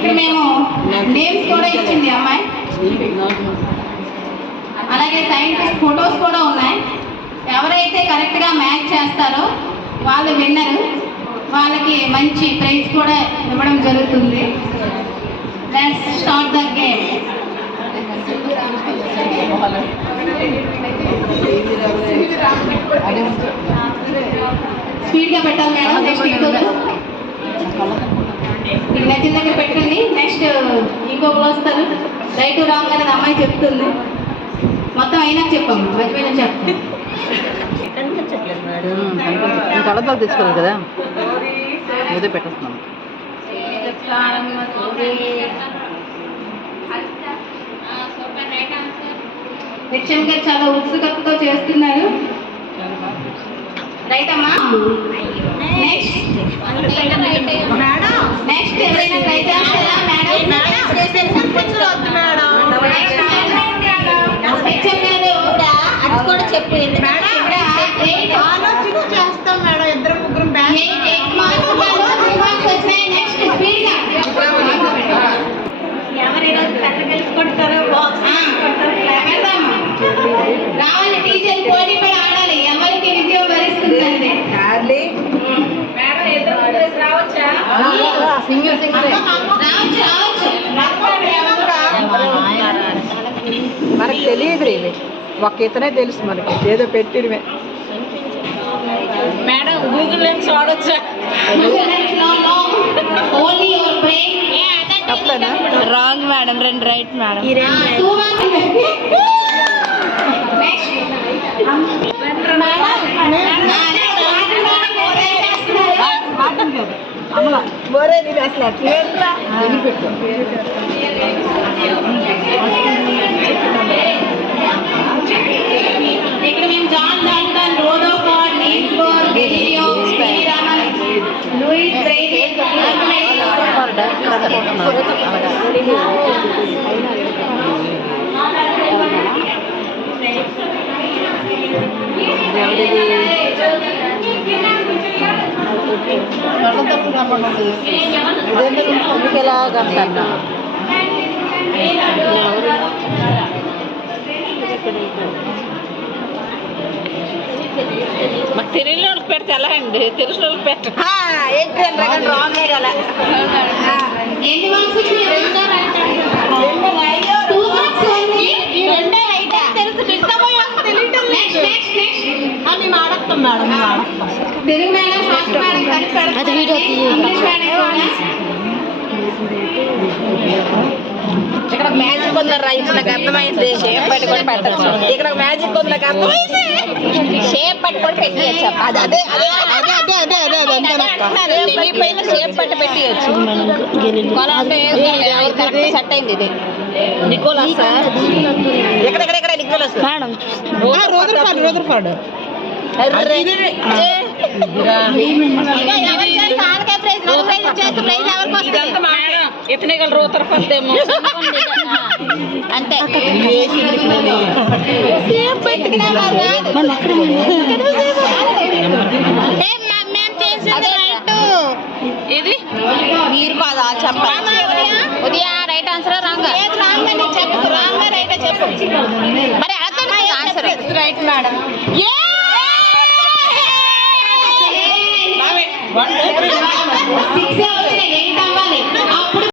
ఇక్కడ మేము నేమ్స్ కూడా ఇచ్చింది అమ్మాయి. అలాగే సైంటిస్ట్ ఫొటోస్ కూడా ఉన్నాయి. ఎవరైతే కరెక్ట్గా మ్యాచ్ చేస్తారో వాళ్ళు విన్నరు. వాళ్ళకి మంచి ప్రైజ్ కూడా ఇవ్వడం జరుగుతుంది. Let's start the game. స్పీడ్గా పెట్టాలి మేడం. నెక్స్ట్ మీకు నచ్చిన దగ్గర పెట్టండి. నెక్స్ట్ ఇంకొకరు వస్తారు. రైట్ రాంగ్ అనేది అమ్మాయి చెప్తుంది. మొత్తం అయినా చెప్పాము, మధ్యమైన చెప్తాం. కళ్ళతో తీసుకోవాలి కదా, ఏదో పెట్టేస్తున్నాం. నిత్యం గారు చాలా ఉత్సుకతతో చేస్తున్నారు. రైట్ అమ్మా. నెక్స్ట్ ఎవరైనా ట్రై చేస్తారా మేడం? అది కూడా చెప్పు. చేస్తాం మేడం, ఇద్దరు ముగ్గురు నెక్స్ట్ స్పీడ్గా ఎవరైనా కలిసి కొడతారో రావాలి. టీచర్ పోటీ పడి ఆడాలి. ఎవరికి విజయం వరిస్తుందండి. రావచ్చా? మనకు తెలియదు ఇది, ఒక ఇతనే తెలుసు మనకి. ఏదో పెట్టినవే మేడం. గూగుల్ లెన్స్ వాడొచ్చా? Wrong madam, 2 right madam. ఇక్కడ మేము John Dalton, Rutherford, Niels Bohr, Galileo, Raman, Louis Braille, ఎలాగంటన్నా మాకు తెలియని వాళ్ళకి పెడితే ఎలా అండి? తెలిసిన వాళ్ళకి పెట్ట రాంగే కదా. అది వీడియో ఇక్కడ మ్యాజిక్ ఉందరా, ఇప్పుడు నాకు అర్థమైంది. షేప్ పట్టి కూడా పెట్టచ్చు. ఇక్కడ మ్యాజిక్ ఉంది, నాకు అర్థమైంది. షేప్ పట్టి కూడా పెట్టియచ్చు. అదే అదే అదే అదే అదే అదే అదే తెలియపోయిన షేప్ పట్టి పెట్టియచ్చు. సెట్ అయింది ఇది. నికోలస్ ఎక్కడెక్కడ నికోలస్ మేడం. రోదర్ఫోర్డ్ ఇతనే కదా రోదర్ఫోర్డ్ ఏమో అంటే ఇది మీరు కాదా చెప్పండి. ఉదయం రైట్ ఆన్సర్ రాంగ్? చెప్పు రాంగ్ రైట్ చెప్పు. మరి ఆన్సర్ రైట్ మేడం.